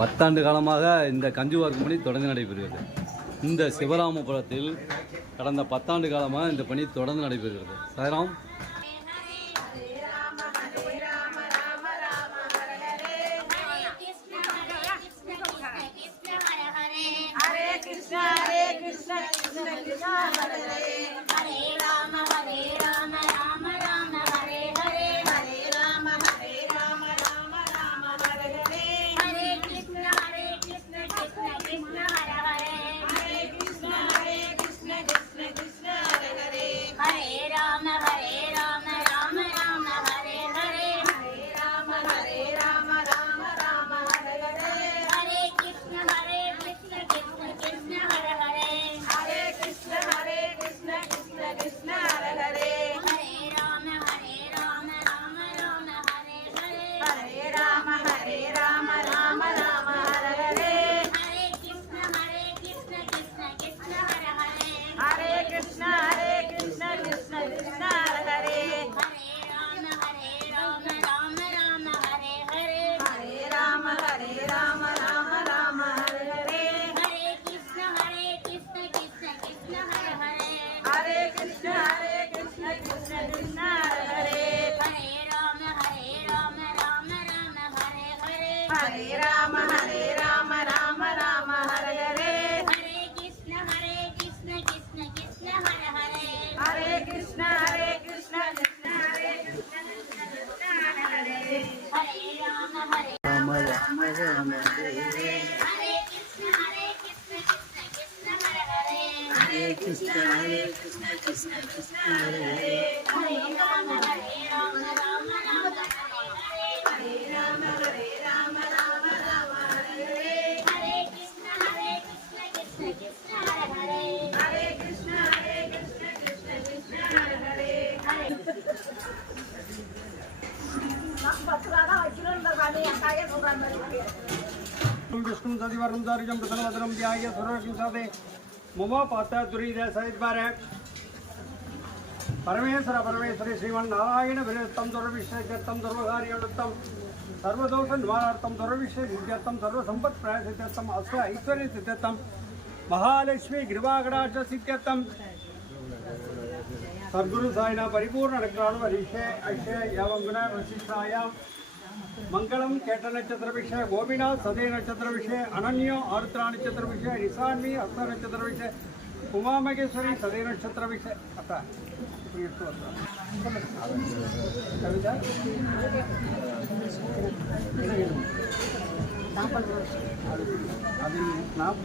பத்தாண்டு காலமாக இந்த கஞ்சுவார்க்கும் பணி தொடர்ந்து நடைபெறுகிறது. இந்த சிவராமபுரத்தில் கடந்த பத்தாண்டு காலமாக இந்த பணி தொடர்ந்து நடைபெறுகிறது. சாய்ராம் Hare Rama हरे कृष्ण हरे कृष्ण कृष्ण कृष्ण हरे हरे हरे राम हरे राम राम राम हरे हरे हरे राम हरे राम राम राम हरे हरे हरे कृष्ण हरे कृष्ण कृष्ण कृष्ण हरे हरे हरे कृष्ण हरे कृष्ण कृष्ण कृष्ण हरे हरे हरे विष्णु सदिवरं दारिजं प्रसन्नवदनं ध्याय सर्वकिंसादे మమో పాత్రాదురీద సైద్వార పరమేశ్వర పరమేశ్వరి శ్రీమన్ నారాయణ వినత్తం దుర్విశ్వం దుర్వకార్యత్వం సర్వదోష నివారణార్థం దుర్విశ్వ సిద్ధ్యర్థం సర్వసంపత్ ప్రాయ సిద్ధ్యర్థం అస్వ ఐశ్వర్య సిద్ధ్యర్థం మహాలక్ష్మి కృపాకటాక్ష సిద్ధ్యర్థం సద్గురు సాయిన పరిపూర్ణ నక్రాడు వరిషే అక్షయ యావం గుణ వశిష్టాయాం ಮಂಗಳಂ ಕೇಟ ನಕ್ಷತ್ರ ವಿಷಯ ಗೋವಿನ ಸದೈ ನಕ್ಷತ್ರ ವಿಷಯ ಅನನ್ಯ ಆರುದ್ರ ನಕ್ಷತ್ರ ವಿಷಯ ನಿಸಾಣಿ ಹಸ್ತ ನಕ್ಷತ್ರ ವಿಷಯ ಉಮಾಮಗೇಶ್ವರಿ ಸದೈ ನಕ್ಷತ್ರ ವಿಷಯ. ಅತ ಅದು ನಾಲ್ಕು ಅದು ನಾಲ್ಕು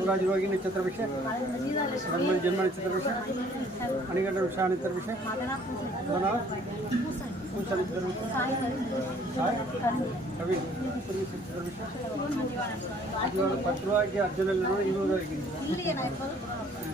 ರಾಜರಾಜೋಗಿನಿ ಚತುರ್ಭಿಷೇಕ ಬ್ರಹ್ಮನ ಜನ್ಮನ ಚತುರ್ಭಿಷೇಕ ಅನಿಗಂಡ ವಿಷಾಣ ವಿಷಯ ಕವಿ ಚತುರ್ಭಿಷೇಕ ಪತ್ರವಾಗಿ ಅರ್ಜುನಲ್ಲಿ ಇರುವುದಾಗಿದೆ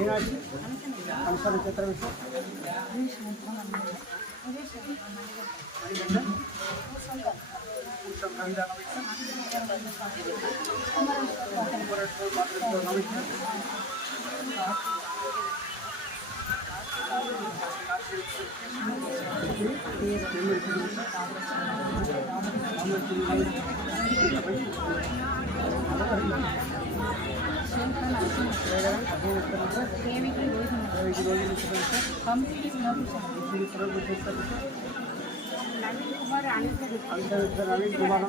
ಏನಾಗಿ ಅಂಶನ ಚಿತ್ರ ವಿಷಯ ಕಾಂಗ್ರೆಸ್ కుమార్ అనిల్ కుమార్ అనిల్ కుమార్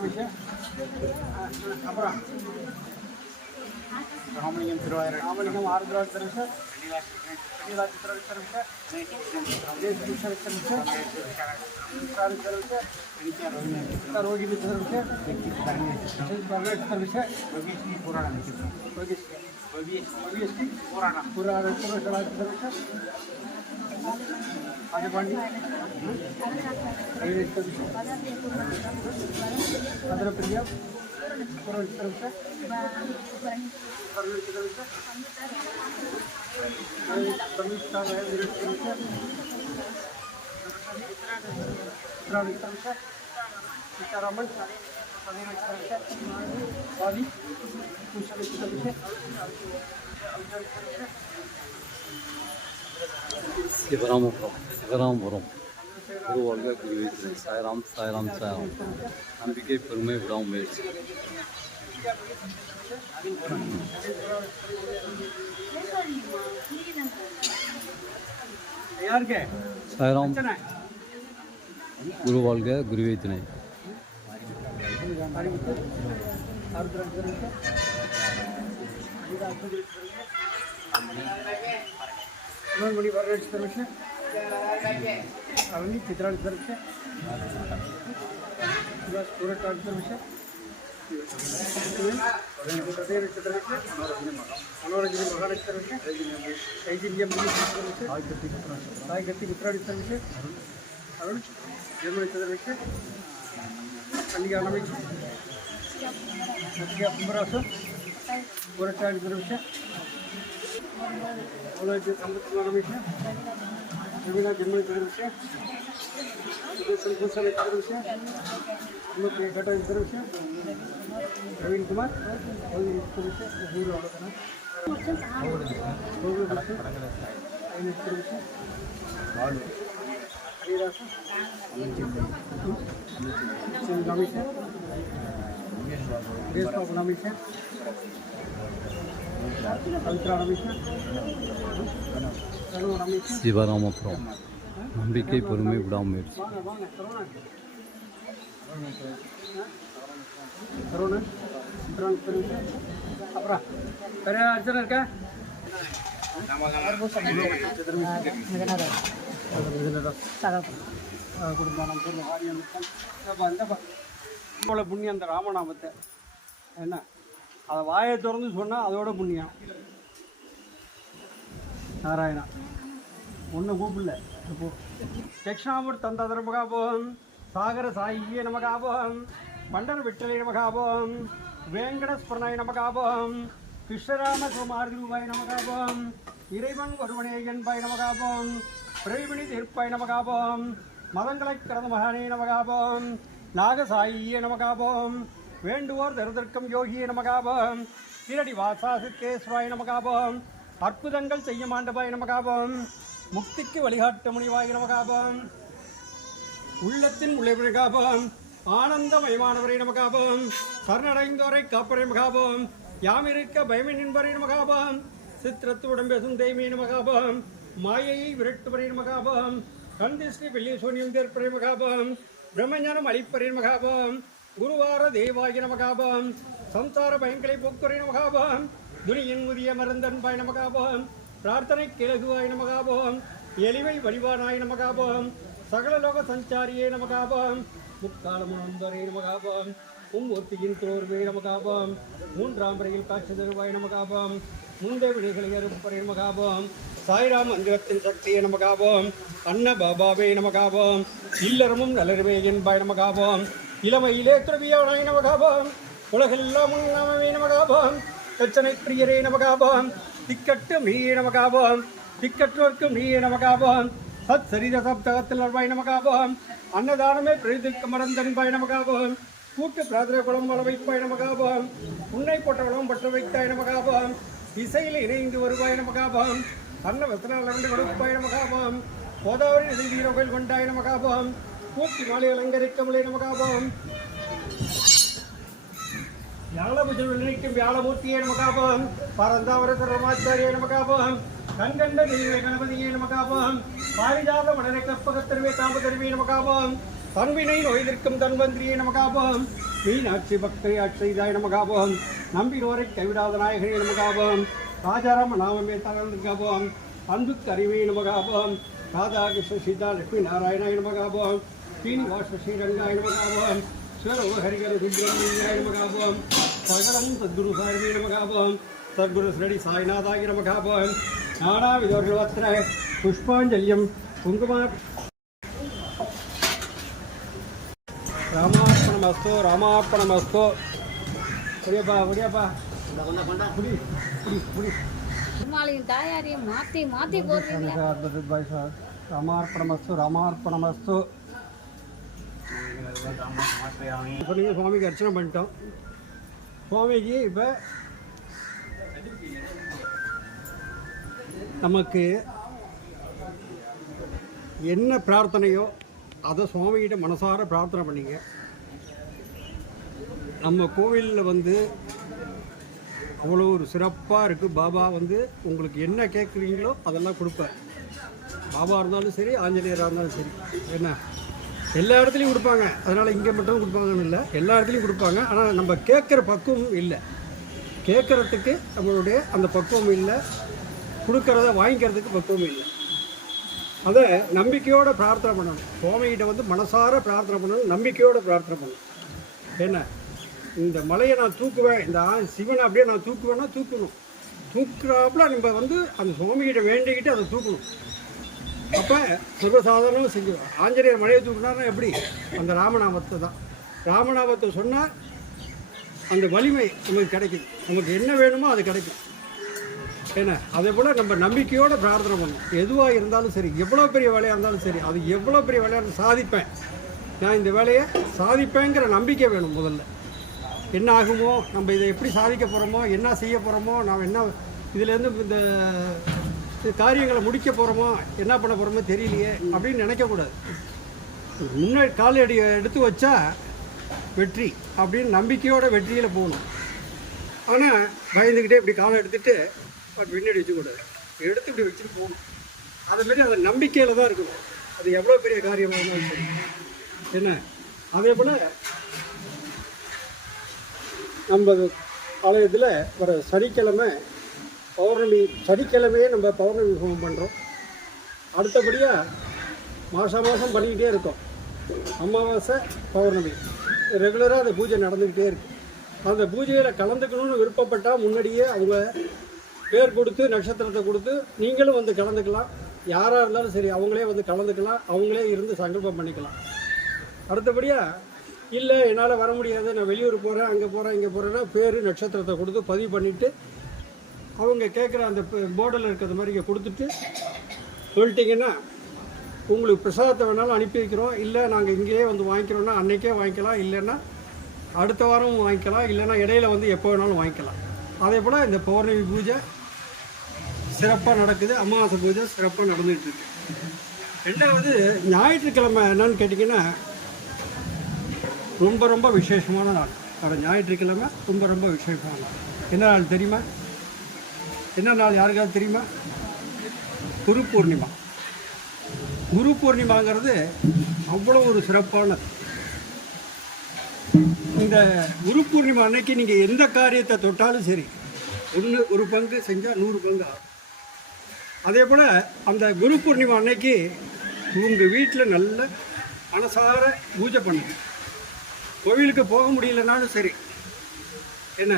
రామలింగం తిరువారు రామలింగం ఆరుద్ర విక్రమించ శ్రీరాజేశ్వర విక్రమించ జయేశ్వర విక్రమించ విక్రమించ రోగి విక్రమించ విక్రమించ యోగేశ్వరి పురాణ యోగేశ్వరి పురాణ పురాణ విక్రమించ పదకొండి రవి విక్రమించ అదన ప్రియ सीतारामन बावी Sivaram. திருவாழ்க குருவிக்கு சாய்ராம் சாய்ராம் சாய்ராம் நம்பிக்கை பெருமை விடாம் முயற்சி சாய்ராம் குரு வாழ்க குருவை துணை இன்னொன்று மணி வர பர்மிஷன் ಚಿತ್ರಾಳ ಸರ್ವಿಸ್ ಬಸ್ ಪೂರಟ ಸರ್ವಿಸ್ ಹೃದಯ ಸರ್ವಿಸ್ ಮನೋರಂಜನೆ Maharaj service IGM service Sai ಗತಿ ಗುತ್ರಾಡಿ ಸರ್ವಿಸ್ ಅರುಣ್ ಜರ್ಮನಿ ಸರ್ವಿಸ್ ಕಲ್ಲಿಗೆ ಅನಮಿಕ್ ಸತ್ಯ ಕುಂಬರಾಸು ಪೂರಟಾಡಿ ಸರ್ವಿಸ್ ಅವಳಕ್ಕೆ ಸಂಬಂಧಿಸಿದ વિવિધ જન્મ કર્યું છે સંકુસર કર્યું છે અમુક ઘટન કર્યું છે પ્રવીણ કુમાર કર્યું છે હીરો આવડતા છે રમેશ બાબુ નામી છે சிவராமபுரம் நம்பிக்கை பொறுமை விடாமுயற்சி அப்புறம் வேற அர்ச்சனை இருக்கா குடும்பம் புண்ணியம் அந்த ராமநாமத்தை என்ன அதை வாயை திறந்து சொன்னால் அதோட புண்ணியம். நாராயணா. ஒன்று கூப்பிடல. இப்போ தட்சிணாமூர் தந்த தர்மகாபோகம் சாகர சாயியே நமகாபோகம் மண்டல விட்டலை நமகாபோகம் வேங்கடஸ்வரனாய் நமகாபோகம் கிருஷ்ணராம குமார்குருவாய் நமகாபோகம் இறைவன் ஒருவனே என்பாய் நமகாபோகம் பிறவினி தீர்ப்பாய் நமகாபோகம் மதங்களை கடந்த மகானே நமகாபோகம் நாகசாயியே நமகாபோகம் வேண்டுவோர் தருதற்கம் யோகிய நமகாபம். கீரடி வாசாசுக்கேஸ்வராய் நமகாபம். அற்புதங்கள் செய்ய மாண்டபாய நமகாபம். முக்திக்கு வழிகாட்ட முனிவாய் நமகாபம். உள்ளத்தின் முளைவிழகாபம் ஆனந்தமயமானவரை நமகாபம். சரணடைந்தோரை காப்பரை மகாபம் யாமிருக்க பயமை நின்பரை நமகாபம். சித்திரத்து உடம்பேசும் தெய்மே நமகாபம். மாயையை விரட்டுவரை நமகாபம். கந்திஷ்டி வெள்ளி சூன்யம் தேர்ப்பரை மகாபம் பிரம்மஞானம் அளிப்பரை மகாபம் குருவார தேவாய நமகாபம். சம்சார பயங்களை போக்குறை நமகாபம். துனியின் முதிய மருந்தன் பாய் நமகாபம். பிரார்த்தனை கிழகுவாய் நமகாபோகம் எளிமை வடிவானாய் நமகாபோகம் சகலலோக சஞ்சாரியே நமகாபோகம் முக்காலமுனந்தரே நமகாபோகம் உம்மூர்த்தியின் தோர்வே நமகாபோகம் மூன்றாம் பிறையில் காட்சி தருவாய் நமகாபோகம் முந்தை வினைகளை அறுப்பறை நமகாபோகம் சாய்ராம் மந்திரத்தின் சக்தியை நமகாபோம். அன்ன பாபாவே நமகாபோம். இல்லறமும் நலருவே என்பாய் நமகாபோம். இளமையிலே துறவியானாய் நமகாபாம். உலகெல்லாம் உண்ணாமே நமகாபாம். பிரச்சனை பிரியரே நமகாபாம். திக்கட்டு மீ நமகாபாம். திக்கற்றோர்க்கு மீ நமகாபாம். சத் சரித சப்தகத்தில் அருவாய் நமகாபாம். அன்னதானமே பிரதிக்கு மறந்தன்பாய் நமகாபாம். கூட்டு பிராதர குளம் வள வைப்பாய் நமகாபாம். உன்னை போட்ட வளம் பற்ற வைத்தாய் நமகாபாம். இசையில் இணைந்து வருவாய் நமகாபோம். அன்ன வசனாலண்டு கொடுப்பாய் நமகாபாம். கோதாவரி நதி வீரர்கள் கொண்டாய் நமகாபாம். கூத்தி மாலை அலங்கரிக்கமலை நமகாபோம் யாழபுஜன் நினைக்கும் வியாழமூர்த்தியே நமகாபோம் பரந்தாவர சர்வமாச்சாரியே கண்கண்ட தெய்வ கணபதியே நமகாபோம் பாரிஜாத மலரை கற்பகத்தருவே தாமதருவே நமகாபோம் தன்வினை நோய்திருக்கும் தன்வந்திரியே நமகாபோம் மீனாட்சி பக்தரை அட்சைதாய் நமகாபோம் நம்பினோரை கைவிடாத நாயகனே நமகாபோம் ராஜாராம நாமமே தகவல்காபோம் அன்புக்கு அறிவே நமகாபோம் ராதாகிருஷ்ண சீதா லட்சுமி நாராயணாய நமகாபோம் श्रीनिवासश्रीरङ्गाय नमगाभवं सर्वहरिहररुद्रमलिङ्गाय नमगाभवं सकलं तद्गुरुसारिणे नमगाभवं तद्गुरुश्रेणी सायनाथाय नमगाभवं नानाविधोर्वत्र पुष्पाञ्जल्यं कुङ्कुमा రామార్పణమస్తో రామార్పణమస్తో ఉడియప్పా ఉడియప్పా ఉడి ఉడి ఉడి రామార్పణమస్తు రామార్పణమస్తు இப்போ நீங்கள் சுவாமிக்கு அர்ச்சனை பண்ணிட்டோம். சுவாமிக்கு இப்போ நமக்கு என்ன பிரார்த்தனையோ அதை சுவாமிகிட்ட மனசார பிரார்த்தனை பண்ணிங்க. நம்ம கோவிலில் வந்து அவ்வளோ ஒரு சிறப்பாக இருக்குது பாபா வந்து உங்களுக்கு என்ன கேட்குறீங்களோ அதெல்லாம் கொடுப்பார். பாபா இருந்தாலும் சரி ஆஞ்சநேயராக இருந்தாலும் சரி. என்ன? எல்லா இடத்துலையும் கொடுப்பாங்க. அதனால் இங்கே மட்டும் கொடுப்பாங்கன்னு இல்லை. எல்லா இடத்துலையும் கொடுப்பாங்க. ஆனால் நம்ம கேட்குற பக்குவம் இல்லை. கேட்குறதுக்கு நம்மளுடைய அந்த பக்குவம் இல்லை. கொடுக்கறத வாங்கிக்கிறதுக்கு பக்குவம் இல்லை. அதை நம்பிக்கையோடு பிரார்த்தனை பண்ணணும். சுவாமிகிட்ட வந்து மனசார பிரார்த்தனை பண்ணணும். நம்பிக்கையோடு பிரார்த்தனை பண்ணணும். என்ன? இந்த மலையை நான் தூக்குவேன். இந்த ஆ- சிவனை அப்படியே நான் தூக்குவேன்னா தூக்கணும். தூக்குறாப்புல நம்ம வந்து அந்த சுவாமிகிட்ட வேண்டிக்கிட்டு அதை தூக்கணும். அப்போ சர்வசாதாரணமாக செஞ்சிடும் ஆஞ்சநேயர் மலையை தூக்கினார்னா எப்படி? அந்த ராமநாமத்தை தான். ராமநாமத்தை சொன்னால் அந்த வலிமை நமக்கு கிடைக்குது நமக்கு என்ன வேணுமோ அது கிடைக்கும். என்ன அதே போல் நம்ம நம்பிக்கையோடு பிரார்த்தனை பண்ணணும். எதுவாக இருந்தாலும் சரி எவ்வளோ பெரிய வேலையாக இருந்தாலும் சரி அது எவ்வளோ பெரிய வேலையாக சாதிப்பேன். நான் இந்த வேலையை சாதிப்பேங்கிற நம்பிக்கை வேணும் முதல்ல. என்ன ஆகுமோ நம்ம இதை எப்படி சாதிக்க போகிறோமோ என்ன செய்ய போகிறோமோ நாம் என்ன இதுலேருந்து இந்த காரியங்களை முடிக்க போகிறோமோ என்ன பண்ண போகிறோமோ தெரியலையே அப்படின்னு நினைக்கக்கூடாது. முன்னாடி காலடியை எடுத்து வச்சா வெற்றி அப்படின்னு நம்பிக்கையோட வெற்றியில் போகணும். ஆனால் பயந்துக்கிட்டே இப்படி காலை எடுத்துகிட்டு பட் பின்னாடி வச்சுக்கூடாது. எடுத்து இப்படி வச்சுட்டு போகணும். அதுமாரி அந்த நம்பிக்கையில் தான் இருக்கணும். அது எவ்வளோ பெரிய காரியமாக இருந்தாலும் சரி. என்ன? அதே போல் நம்ம ஆலயத்தில் வர சனிக்கிழமை பௌர்ணமி சனிக்கிழமையே நம்ம பௌர்ணமி ஹோமம் பண்ணுறோம் அடுத்தபடியாக மாதம் மாதம் பண்ணிக்கிட்டே இருக்கோம். அமாவாசை பௌர்ணமி. ரெகுலராக அந்த பூஜை நடந்துக்கிட்டே இருக்கு. அந்த பூஜையில் கலந்துக்கணும்னு விருப்பப்பட்டால் முன்னாடியே அவங்க பேர் கொடுத்து நட்சத்திரத்தை கொடுத்து நீங்களும் வந்து கலந்துக்கலாம். யாராக இருந்தாலும் சரி அவங்களே வந்து கலந்துக்கலாம். அவங்களே இருந்து சங்கல்பம் பண்ணிக்கலாம். அடுத்தபடியாக இல்லை என்னால் வர முடியாது. நான் வெளியூர் போகிறேன் அங்கே போகிறேன் இங்கே போகிறேன்னா பேர் நட்சத்திரத்தை கொடுத்து பதிவு பண்ணிவிட்டு அவங்க கேட்குற அந்த போர்டில் இருக்கிற மாதிரி இங்கே கொடுத்துட்டு சொல்லிட்டீங்கன்னா உங்களுக்கு பிரசாதத்தை வேணாலும் அனுப்பி வைக்கிறோம். இல்லை நாங்கள் இங்கேயே வந்து வாங்கிக்கிறோன்னா அன்றைக்கே வாங்கிக்கலாம். இல்லைன்னா அடுத்த வாரம் வாங்கிக்கலாம். இல்லைன்னா இடையில வந்து எப்போ வேணாலும் வாங்கிக்கலாம். அதே போல் இந்த பௌர்ணமி பூஜை சிறப்பாக நடக்குது. அமாவாசை பூஜை சிறப்பாக நடந்துகிட்ருக்கு ரெண்டாவது ஞாயிற்றுக்கிழமை என்னன்னு கேட்டிங்கன்னா ரொம்ப ரொம்ப விசேஷமான நாள். வர ஞாயிற்றுக்கிழமை ரொம்ப ரொம்ப விசேஷமான நாள். என்ன நாள் தெரியுமா? என்ன நாள் யாருக்காவது தெரியுமா? குரு பூர்ணிமா. குரு பூர்ணிமாங்கிறது அவ்வளோ ஒரு சிறப்பானது. இந்த குரு பூர்ணிமா அன்னைக்கு நீங்கள் எந்த காரியத்தை தொட்டாலும் சரி ஒன்று ஒரு பங்கு செஞ்சால் நூறு பங்கு ஆகும். அதே போல் அந்த குரு பூர்ணிமா அன்னைக்கு உங்கள் வீட்டில் நல்ல மனசார பூஜை பண்ணுங்க. கோவிலுக்கு போக முடியலனாலும் சரி. என்ன?